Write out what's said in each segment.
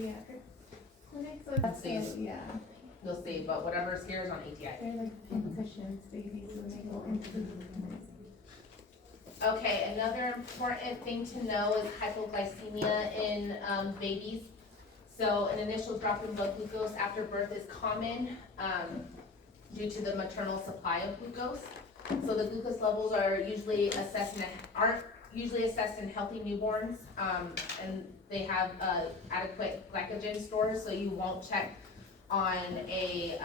pediatric clinic, so Let's see. yeah. You'll see, but whatever's here is on ATI. They're like pincushions, babies when they go into the clinic. Okay, another important thing to know is hypoglycemia in babies. So an initial drop in blood glucose after birth is common due to the maternal supply of glucose. So the glucose levels aren't usually assessed in healthy newborns, and they have adequate glycogen stores, so you won't check on a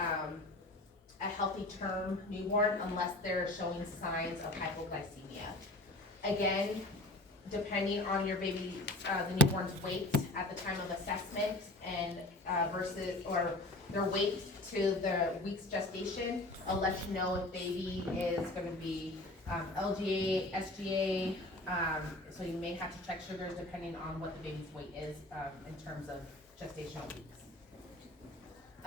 healthy term newborn unless they're showing signs of hypoglycemia. Again, depending on your baby, the newborn's weight at the time of assessment and versus, or their weight to the week's gestation, I'll let you know if baby is gonna be LGA, SGA, so you may have to check sugars depending on what the baby's weight is in terms of gestational weeks.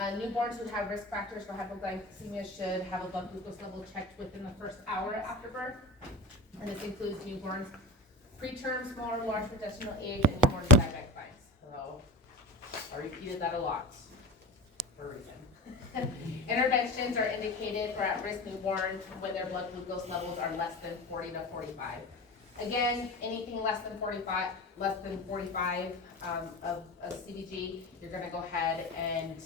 Newborns who have risk factors for hypoglycemia should have a blood glucose level checked within the first hour after birth. And this includes newborns preterm, small or large for gestational age, and newborn diabetic signs. So I repeated that a lot for a reason. Interventions are indicated for at-risk newborns when their blood glucose levels are less than 40 to 45. Again, anything less than 45 of CBG, you're going to go ahead and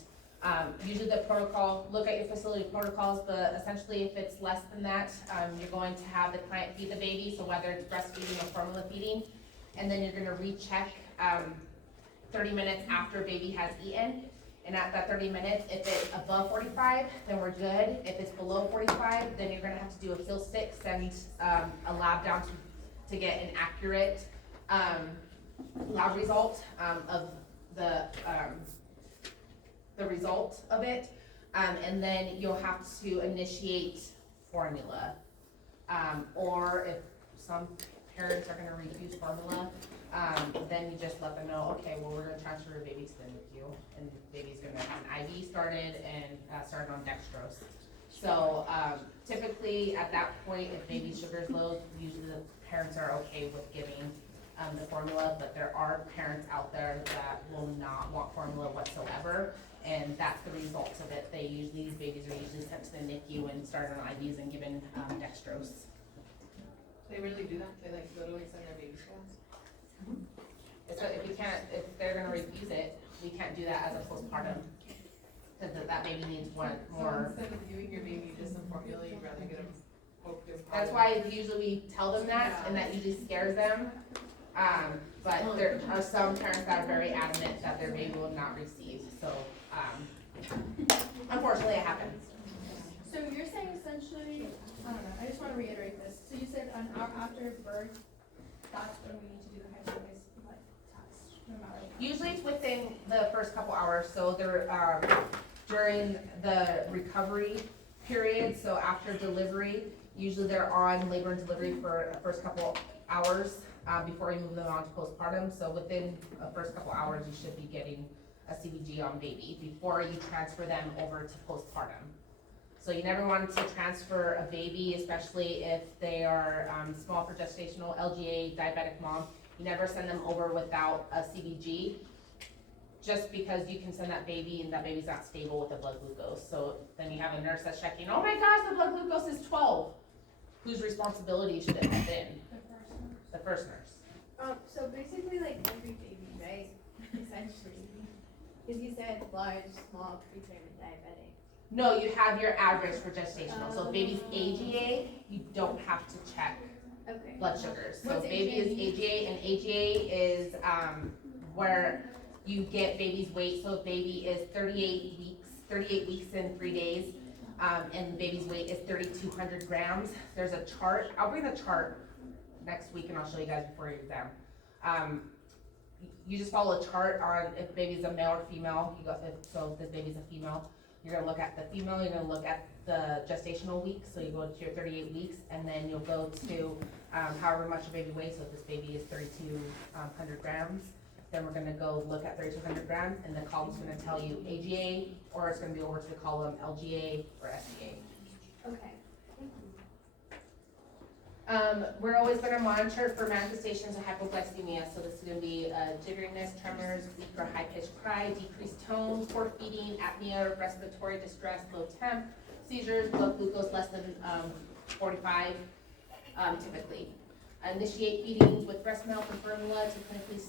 usually the protocol, look at your facility protocols, but essentially if it's less than that, you're going to have the client feed the baby, so whether it's breastfeeding or formula feeding, and then you're going to recheck 30 minutes after baby has eaten. And at that 30 minutes, if it's above 45, then we're good. If it's below 45, then you're going to have to do a kill stick, send a lab down to get an accurate lab result of the result of it, and then you'll have to initiate formula, or if some parents are going to refuse formula, then you just let them know, okay, well, we're going to transfer your baby to the NICU, and baby's going to have an IV started and started on dextrose. So typically at that point, if baby sugar's low, usually the parents are okay with giving the formula, but there are parents out there that will not want formula whatsoever, and that's the result of it. These babies are usually sent to the NICU and started on IVs and given dextrose. They really do that? They like literally send their babies to us? So if they're gonna refuse it, we can't do that as a postpartum, because that baby needs one more. So instead of giving your baby just some formula, you'd rather get them focused. That's why usually we tell them that, and that usually scares them. But there are some parents that are very adamant that their baby will not receive, so, unfortunately it happens. So you're saying essentially, I don't know, I just want to reiterate this. So you said an hour after birth, that's when we need to do the hypoglycemia test, no matter what. Usually it's within the first couple hours, so they're, during the recovery period, so after delivery, usually they're on labor and delivery for the first couple hours, before we move them on to postpartum. So within the first couple hours, you should be getting a CBG on baby before you transfer them over to postpartum. So you never want to transfer a baby, especially if they are small for gestational, LGA, diabetic mom. You never send them over without a CBG, just because you can send that baby and that baby's not stable with the blood glucose. So then you have a nurse that's checking, oh my gosh, the blood glucose is 12. Whose responsibility should it have been? The first nurse. So basically like every baby, right? Essentially. Because you said large, small, preterm, and diabetic. No, you have your average for gestational. So if baby's AGA, you don't have to check blood sugars. So if baby is AGA, and AGA is where you get baby's weight. So if baby is 38 weeks and 3 days, and baby's weight is 3,200 grams, there's a chart. I'll bring the chart next week and I'll show you guys before your exam. You just follow a chart on if baby's a male or female. So if this baby's a female, you're gonna look at the female, you're gonna look at the gestational weeks, so you go to your 38 weeks, and then you'll go to however much your baby weighs. So if this baby is 3,200 grams, then we're gonna go look at 3,200 grams, and the column's gonna tell you AGA, or it's gonna be over to the column LGA or SGA. Okay. We're always gonna monitor for manifestations of hypoglycemia, so this is gonna be jitteriness, tremors, weak or high-pitched cry, decreased tone, poor feeding, apnea, respiratory distress, low temp, seizures, blood glucose less than 45, typically. Initiate feeding with breast milk or formula to clinically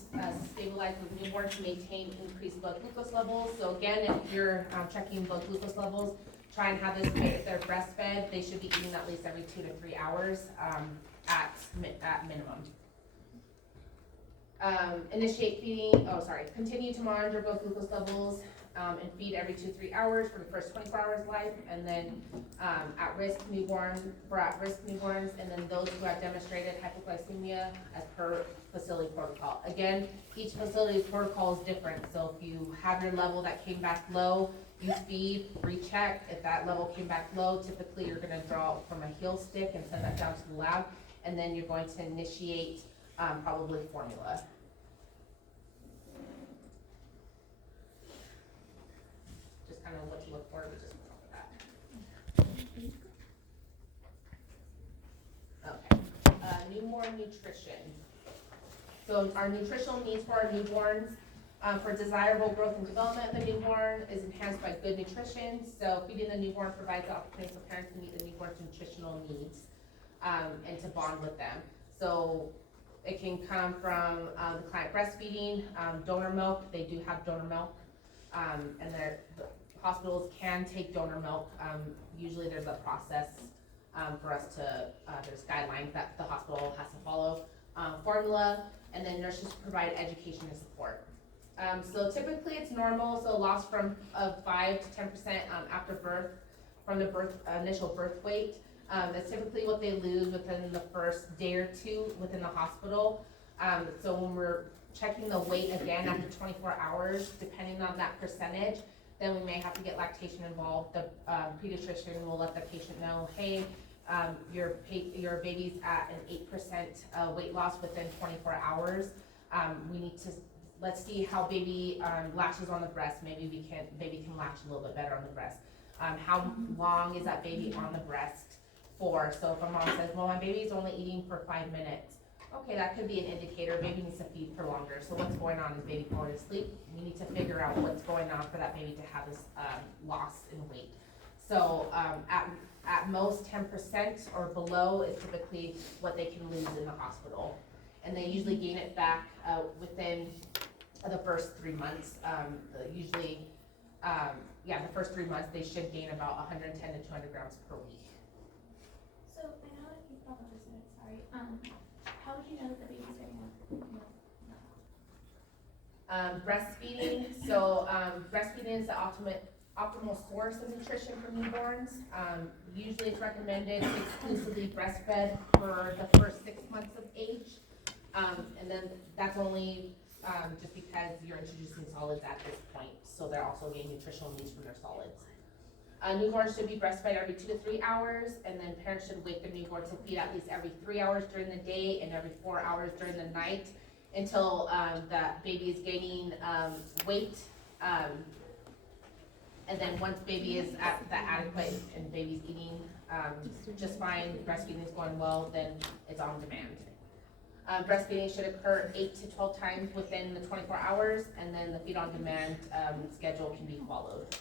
stabilize the newborn to maintain increased blood glucose levels. So again, if you're checking blood glucose levels, try and have this, if they're breastfed, they should be eating at least every 2 to 3 hours at minimum. Initiate feeding, continue to monitor blood glucose levels and feed every 2 to 3 hours for the first 24 hours of life, and then at-risk newborns, and then those who have demonstrated hypoglycemia as per facility protocol. Again, each facility's protocol is different, so if you have your level that came back low, you feed, recheck. If that level came back low, typically you're gonna draw from a heel stick and send that down to the lab, and then you're going to initiate probably formula. Just kind of what to look for, we just went over that. Okay, newborn nutrition. So our nutritional needs for our newborns, for desirable growth and development of the newborn is enhanced by good nutrition. So feeding the newborn provides the opportunity for parents to meet the newborn's nutritional needs and to bond with them. So it can come from the client breastfeeding, donor milk. They do have donor milk, and the hospitals can take donor milk. Usually there's a process for us to, there's guidelines that the hospital has to follow. Formula, and then nurses provide education and support. So typically it's normal, so loss from 5 to 10% after birth, from the initial birth weight. That's typically what they lose within the first day or two within the hospital. So when we're checking the weight again after 24 hours, depending on that percentage, then we may have to get lactation involved. The pediatrician will let the patient know, hey, your baby's at an 8% weight loss within 24 hours. We need to, let's see how baby latches on the breast. Maybe baby can latch a little bit better on the breast. How long is that baby on the breast for? So if a mom says, well, my baby's only eating for 5 minutes, okay, that could be an indicator. Baby needs to feed for longer. So what's going on? Is baby falling asleep? We need to figure out what's going on for that baby to have this loss in weight. So at most 10% or below is typically what they can lose in the hospital. And they usually gain it back within the first 3 months. The first 3 months they should gain about 110 to 200 grams per week. So I know that you probably said it, sorry. How would you know that the baby's getting milk? Breastfeeding. So breastfeeding is the optimal source of nutrition for newborns. Usually it's recommended to exclusively breastfed for the first 6 months of age. And then that's only just because you're introducing solids at this point. So they're also getting nutritional needs from their solids. Newborns should be breastfed every 2 to 3 hours, and then parents should wake the newborn to feed at least every 3 hours during the day and every 4 hours during the night until that baby is gaining weight. And then once baby is at the adequate and baby's eating just fine, breastfeeding is going well, then it's on demand. Breastfeeding should occur 8 to 12 times within the 24 hours, and then the feed on demand schedule can be followed.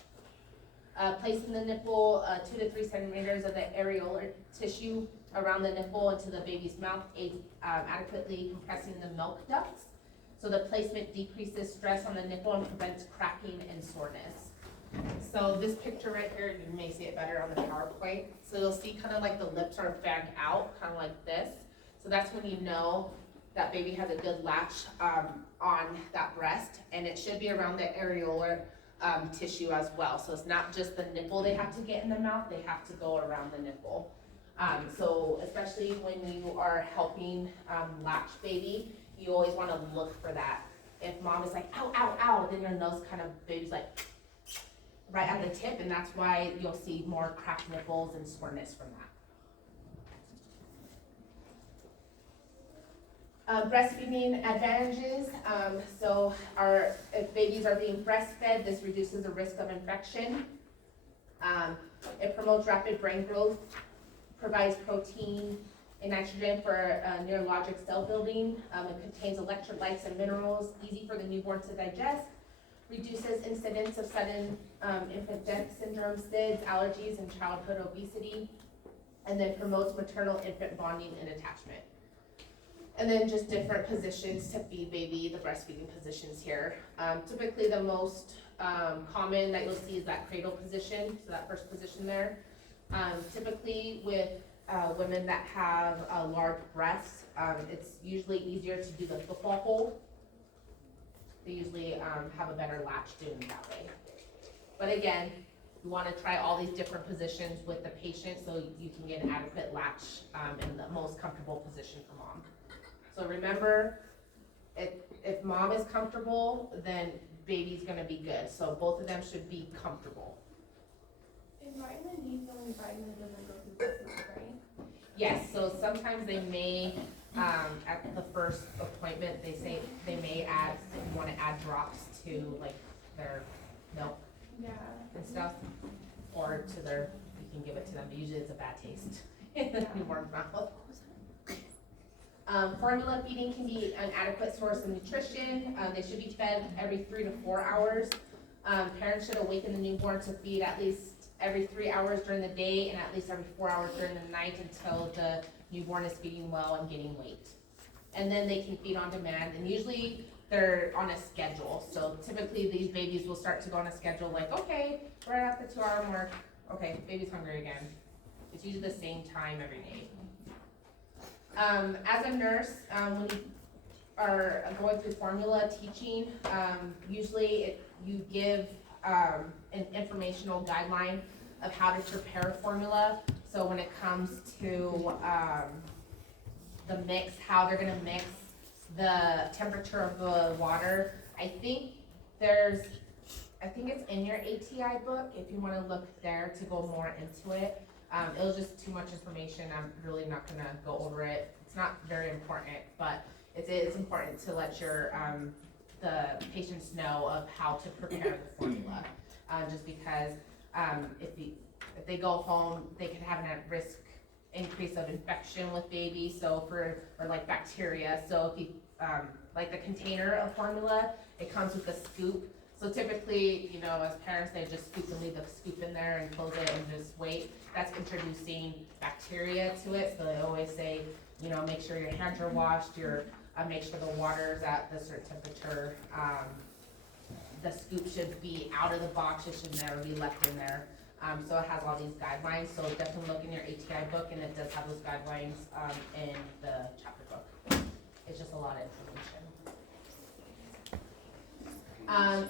Placing the nipple 2 to 3 centimeters of the areolar tissue around the nipple into the baby's mouth aids adequately compressing the milk ducts. So the placement decreases stress on the nipple and prevents cracking and soreness. So this picture right here, you may see it better on the PowerPoint. So you'll see kind of like the lips are fanned out, kind of like this. So that's when you know that baby has a good latch on that breast, and it should be around the areolar tissue as well. So it's not just the nipple they have to get in the mouth, they have to go around the nipple. So especially when you are helping latch baby, you always want to look for that. If mom is like, ow, ow, ow, then your nose kind of, baby's like right at the tip, and that's why you'll see more cracked nipples and soreness from that. Breastfeeding advantages. So if babies are being breastfed, this reduces the risk of infection. It promotes rapid brain growth, provides protein and nitrogen for neurologic cell building. It contains electrolytes and minerals, easy for the newborn to digest, reduces incidence of sudden infant death syndrome, SIDS, allergies, and childhood obesity, and then promotes maternal-infant bonding and attachment. And then just different positions to feed baby, the breastfeeding positions here. Typically the most common that you'll see is that cradle position, so that first position there. Typically with women that have large breasts, it's usually easier to do the football hold. They usually have a better latch doing it that way. But again, you want to try all these different positions with the patient so you can get an adequate latch in the most comfortable position for mom. So remember, if mom is comfortable, then baby's gonna be good. So both of them should be comfortable. Environment needs only vitamin doesn't go through breast milk, right? Yes, so sometimes they may, at the first appointment, they say they may add, want to add drops to like their milk Yeah. and stuff, or to their, you can give it to them, but usually it's a bad taste in the newborn's mouth. Formula feeding can be an adequate source of nutrition. They should be fed every 3 to 4 hours. Parents should awaken the newborn to feed at least every 3 hours during the day and at least every 4 hours during the night until the newborn is feeding well and gaining weight. And then they can feed on demand, and usually they're on a schedule. So typically these babies will start to go on a schedule like, okay, we're at the 2-hour mark. Okay, baby's hungry again. It's usually the same time every day. As a nurse, when you are going through formula teaching, usually you give an informational guideline of how to prepare formula. So when it comes to the mix, how they're gonna mix, the temperature of the water, I think it's in your ATI book, if you wanna look there to go more into it. It was just too much information, I'm really not gonna go over it. It's not very important, but it is important to let your, the patients know of how to prepare the formula. Just because, if they go home, they could have an at-risk increase of infection with baby, so or like bacteria. So if you, like the container of formula, it comes with a scoop. So typically, you know, as parents, they just scoop and leave the scoop in there and close it and just wait. That's introducing bacteria to it. So they always say, you know, make sure your hands are washed, make sure the water's at the certain temperature. The scoop should be out of the box, it should never be left in there. So it has all these guidelines, so definitely look in your ATI book, and it does have those guidelines in the chapter book. It's just a lot of information.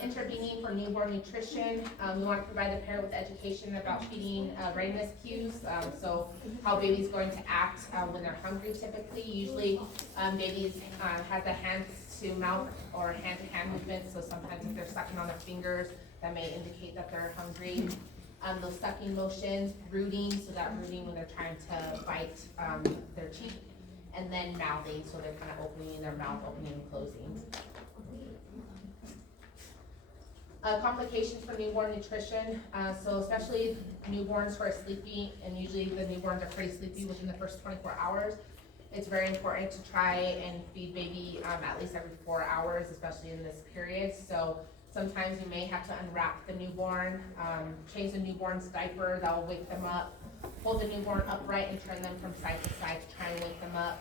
Intervening for newborn nutrition, we want to provide the parent with education about feeding readiness cues, so how baby's going to act when they're hungry typically. Usually babies have the hands to mouth or hand to hand movement, so sometimes if they're sucking on their fingers, that may indicate that they're hungry. Those sucking motions, rooting, so that rooting when they're trying to bite their cheek, and then mouthing, so they're kind of opening their mouth, opening and closing. Complications for newborn nutrition, so especially newborns who are sleepy, and usually the newborns are pretty sleepy within the first 24 hours. It's very important to try and feed baby at least every 4 hours, especially in this period. So sometimes you may have to unwrap the newborn, change the newborn's diaper, that will wake them up. Hold the newborn upright and turn them from side to side to try and wake them up.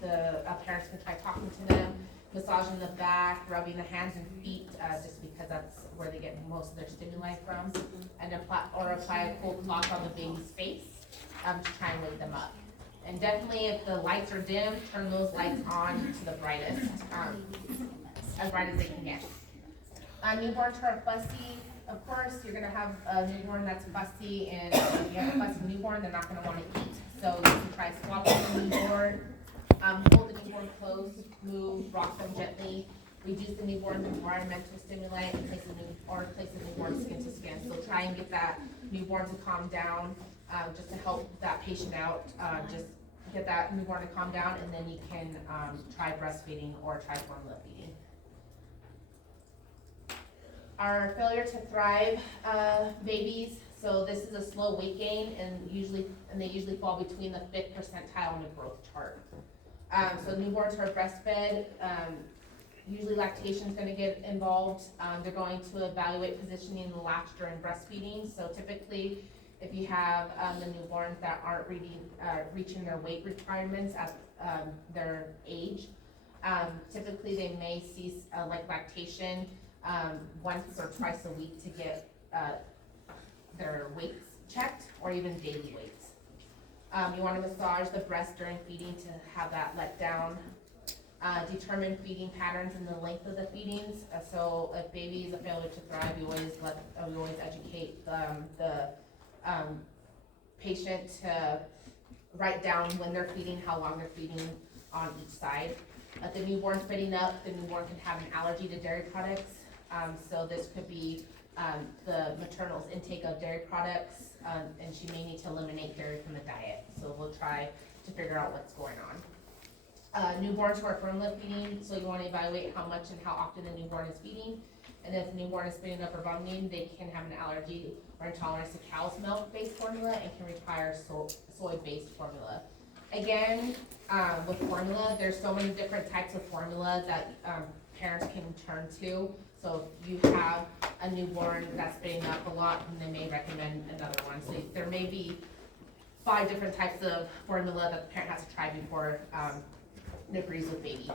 The parents can try talking to them, massaging the back, rubbing the hands and feet, just because that's where they get most of their stimuli from. And apply a cool cloth on the baby's face to try and wake them up. And definitely if the lights are dim, turn those lights on to the brightest, as bright as they can get. Newborns who are fussy, of course, you're gonna have a newborn that's fussy, and if you have a fussy newborn, they're not gonna wanna eat. So you can try swapping the newborn, hold the newborn close, move, rock them gently, reduce the newborn's environmental stimuli, and place the newborn skin to skin. So try and get that newborn to calm down, just to help that patient out, just get that newborn to calm down, and then you can try breastfeeding or try formula feeding. Our failure to thrive babies, So this is a slow weight gain and they usually fall between the 5th percentile on the growth chart. So newborns who are breastfed, usually lactation is gonna get involved. They're going to evaluate positioning in the latch during breastfeeding. So typically, if you have the newborns that aren't reaching their weight requirements at their age, typically they may cease like lactation once or twice a week to get their weights checked, or even daily weights. You want to massage the breast during feeding to have that let down. Determine feeding patterns and the length of the feedings. So if baby is a failure to thrive, we always educate the patient to write down when they're feeding, how long they're feeding on each side. If the newborn's spitting up, the newborn can have an allergy to dairy products. So this could be the maternal's intake of dairy products, and she may need to eliminate dairy from the diet. So we'll try to figure out what's going on. Newborns who are formula feeding, so you want to evaluate how much and how often the newborn is feeding. And if the newborn is spitting up or vomiting, they can have an allergy or intolerance to cow's milk-based formula and can require soy-based formula. Again, with formula, there's so many different types of formula that parents can turn to. So if you have a newborn that's spitting up a lot, then they may recommend another one. So there may be 5 different types of formula that the parent has to try before it agrees with baby.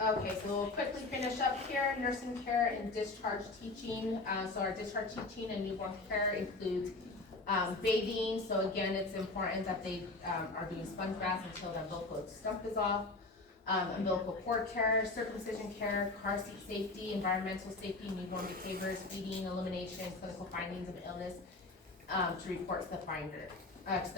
Okay, so we'll quickly finish up here. Nursing care and discharge teaching. So our discharge teaching and newborn care includes bathing. So again, it's important that they are doing sponge baths until the umbilical stump is off. Umbilical cord care, circumcision care, car seat safety, environmental safety, newborn behaviors, feeding, elimination, clinical findings of illness to report to the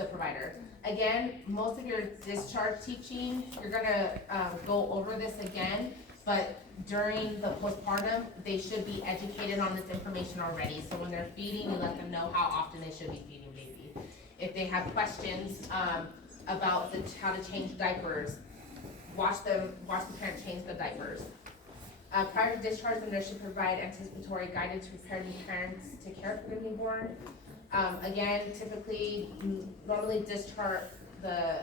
provider. Again, most of your discharge teaching, you're gonna go over this again, but during the postpartum, they should be educated on this information already. So when they're feeding, you let them know how often they should be feeding baby. If they have questions about how to change diapers, watch the parent change the diapers. Prior to discharge, the nurse should provide anticipatory guidance to prepare new parents to care for the newborn. Again, typically, normally discharge, the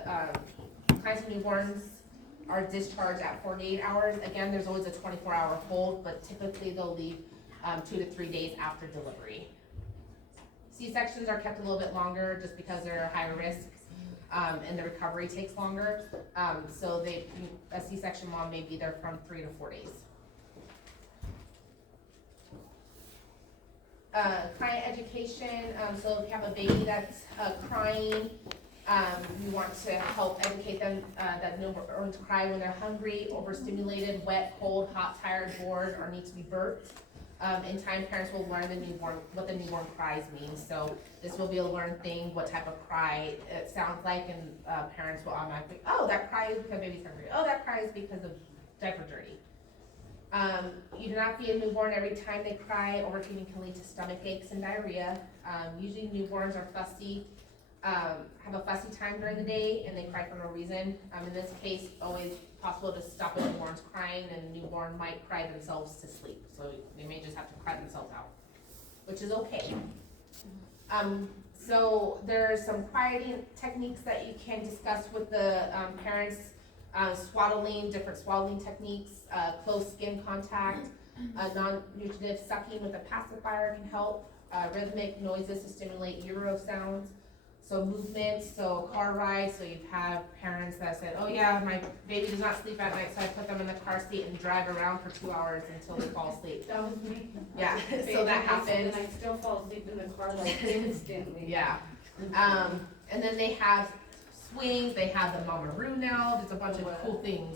kinds of newborns are discharged at 48 hours. Again, there's always a 24-hour hold, but typically they'll leave 2 to 3 days after delivery. C-sections are kept a little bit longer just because they're a higher risk. And the recovery takes longer. So a C-section mom may be there from 3 to 4 days. Client education, so if you have a baby that's crying, you want to help educate them that no one to cry when they're hungry, overstimulated, wet, cold, hot, tired, bored, or need to be burped. In time, parents will learn what the newborn cries mean. So this will be a learned thing, what type of cry it sounds like, and parents will automatically, oh, that cry is because baby's hungry. Oh, that cry is because of diaper dirty. You do not feed a newborn every time they cry. Overfeeding can lead to stomach aches and diarrhea. Usually newborns are fussy, have a fussy time during the day, and they cry for no reason. In this case, always possible to stop a newborn's crying, and the newborn might cry themselves to sleep. So they may just have to cry themselves out, which is okay. So there's some quieting techniques that you can discuss with the parents. Swaddling, different swaddling techniques, close skin contact, non-nutritive sucking with a pacifier can help, rhythmic noises to stimulate euro sounds, so movement, so car rides, so you have parents that said, oh yeah, my baby does not sleep at night, so I put them in the car seat and drive around for 2 hours until they fall asleep. That was me. Yeah, so that happens. And I still fall asleep in the car like instantly. Yeah. And then they have swings, they have the Mamaroo now, there's a bunch of cool things.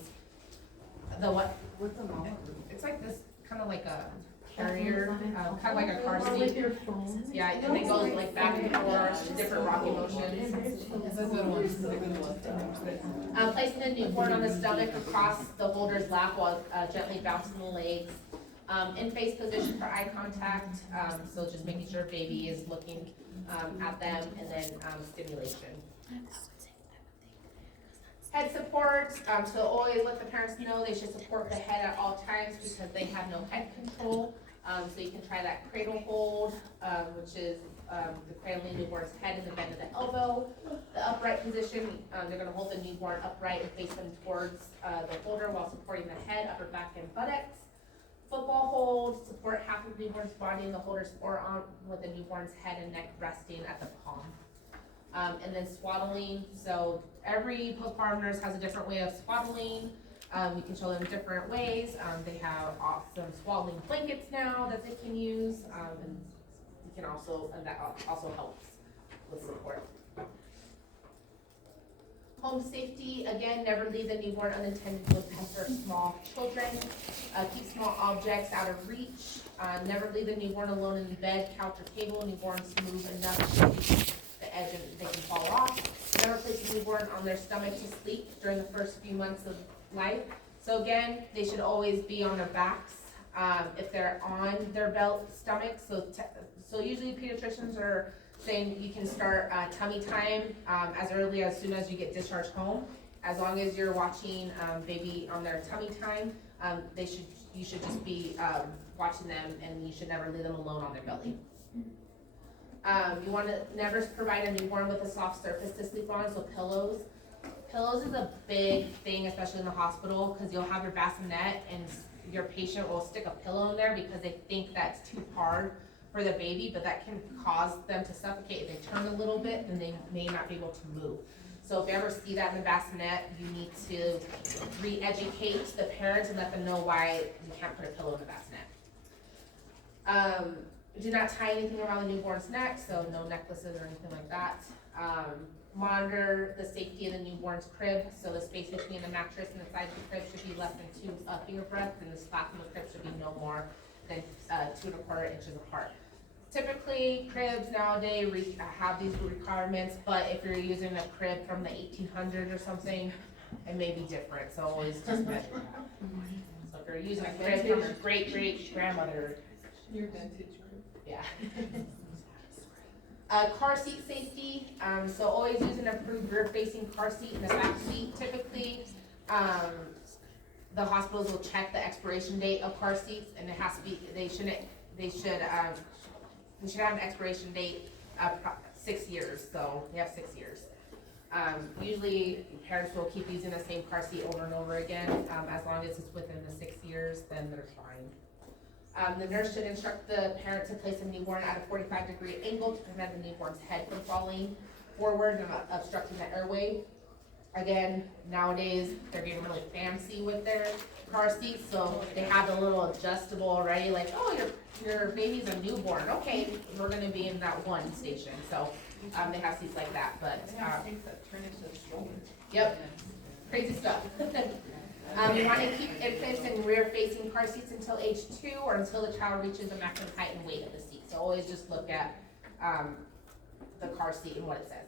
The what? What's a mama? It's like this, kind of like a carrier, kind of like a car Or with seat. your phone? Yeah, and it goes like back and forth, different rocky motions. It's a good one. It's a good one. Placing the newborn on the stomach across the holder's lap while gently bouncing the legs. In face position for eye contact, so just making sure baby is looking at them, and then stimulation. Head support, so always let the parents know they should support the head at all times because they have no head control. So you can try that cradle hold, which is the cradling the newborn's head in the bend of the elbow. The upright position, they're gonna hold the newborn upright and face them towards the holder while supporting the head, upper back, and buttocks. Football hold, support half of the newborn's body in the holder's forearm with the newborn's head and neck resting at the palm. And then swaddling, so every postpartum nurse has a different way of swaddling. We can show them different ways. They have awesome swaddling blankets now that they can use, and you can also, and that also helps with support. Home safety, again, never leave the newborn unattended with pets or small children. Keep small objects out of reach. Never leave the newborn alone in bed, couch, or table. Newborns move enough to reach the edge and they can fall off. Never place a newborn on their stomach to sleep during the first few months of life. So again, they should always be on their backs if they're on their stomach. So usually pediatricians are saying you can start tummy time as soon as you get discharged home. As long as you're watching baby on their tummy time, you should just be watching them, and you should never leave them alone on their belly. You want to never provide a newborn with a soft surface to sleep on, so pillows. Pillows is a big thing, especially in the hospital, because you'll have your bassinet and your patient will stick a pillow in there because they think that's too hard for the baby, but that can cause them to suffocate. If they turn a little bit, then they may not be able to move. So if you ever see that in the bassinet, you need to re-educate the parents and let them know why you can't put a pillow in the bassinet. Do not tie anything around the newborn's neck, so no necklaces or anything like that. Monitor the safety of the newborn's crib, so the space between the mattress and the side of the crib should be less than 2 finger breadths, and the slats in the crib should be no more than 2 1/4 inches apart. Typically, cribs nowadays have these requirements, but if you're using a crib from the 1800s or something, it may be different, so always just measure that. So if you're using a crib from your great-great-grandmother, Your vintage. yeah. Car seat safety, so always use an approved rear-facing car seat in the back seat. Typically, the hospitals will check the expiration date of car seats, and it has to be, they should have an expiration date of 6 years, so they have 6 years. Usually, parents will keep using the same car seat over and over again, as long as it's within the 6 years, then they're fine. The nurse should instruct the parent to place a newborn at a 45-degree angle to prevent the newborn's head from falling forward and obstructing the airway. Again, nowadays, they're getting really fancy with their car seats, so they have the little adjustable already, like, oh, your baby's a newborn, okay, we're gonna be in that one station, so, they have seats like that, but, They have things that turn into a stroller. yep, crazy stuff. You want to keep infants in rear-facing car seats until age 2 or until the child reaches the maximum height and weight of the seat. So always just look at the car seat and what it says.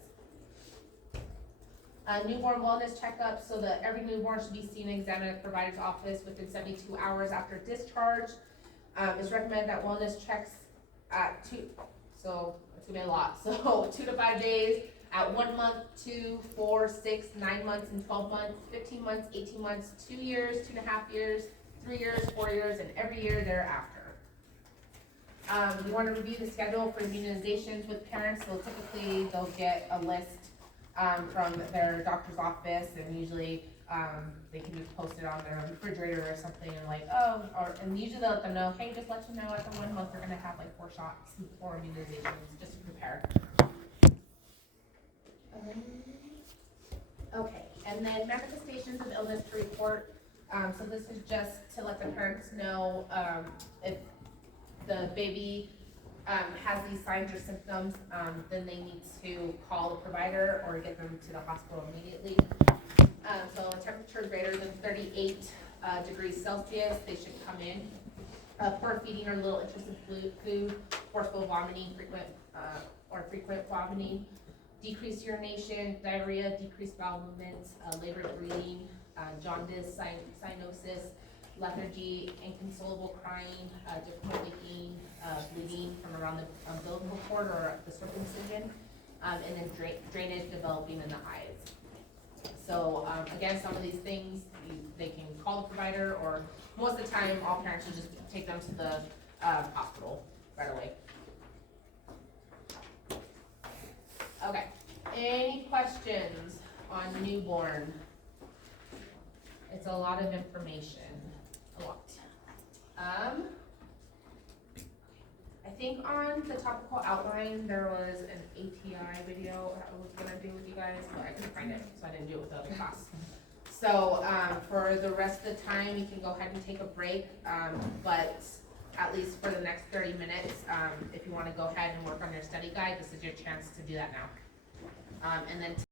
Newborn wellness checkup, so that every newborn should be seen and examined at the provider's office within 72 hours after discharge. It's recommended that wellness checks at 2, so it's gonna be a lot. So 2 to 5 days. At 1 month, 2, 4, 6, 9 months, and 12 months, 15 months, 18 months, 2 years, 2.5 years, 3 years, 4 years, and every year thereafter. We want to review the schedule for immunizations with parents, so typically they'll get a list from their doctor's office, and usually they can just post it on their refrigerator or something, and like, and usually they'll let them know, hey, just let you know at the 1 month we're going to have like 4 shots, 4 immunizations, just to prepare. Okay, and then manifestations of illness to report. So this is just to let the parents know if the baby has these signs or symptoms, then they need to call the provider or get them to the hospital immediately. So a temperature greater than 38 degrees Celsius, they should come in. Poor feeding or little interest in food, forceful vomiting, frequent vomiting. Decreased urination, diarrhea, decreased bowel movements, labored breathing, jaundice, cyanosis, lethargy, inconsolable crying, difficulty waking, bleeding from around the umbilical cord or the circumcision, and then drainage developing in the eyes. So again, some of these things, they can call the provider, or most of the time, all parents will just take them to the hospital right away. Okay, any questions on newborn? It's a lot of information, a lot. I think on the topical outline, there was an ATI video I was gonna do with you guys, but I couldn't find it, so I didn't do it with the other class. So, for the rest of the time, you can go ahead and take a break, but at least for the next 30 minutes, if you wanna go ahead and work on your study guide, this is your chance to do that now. And then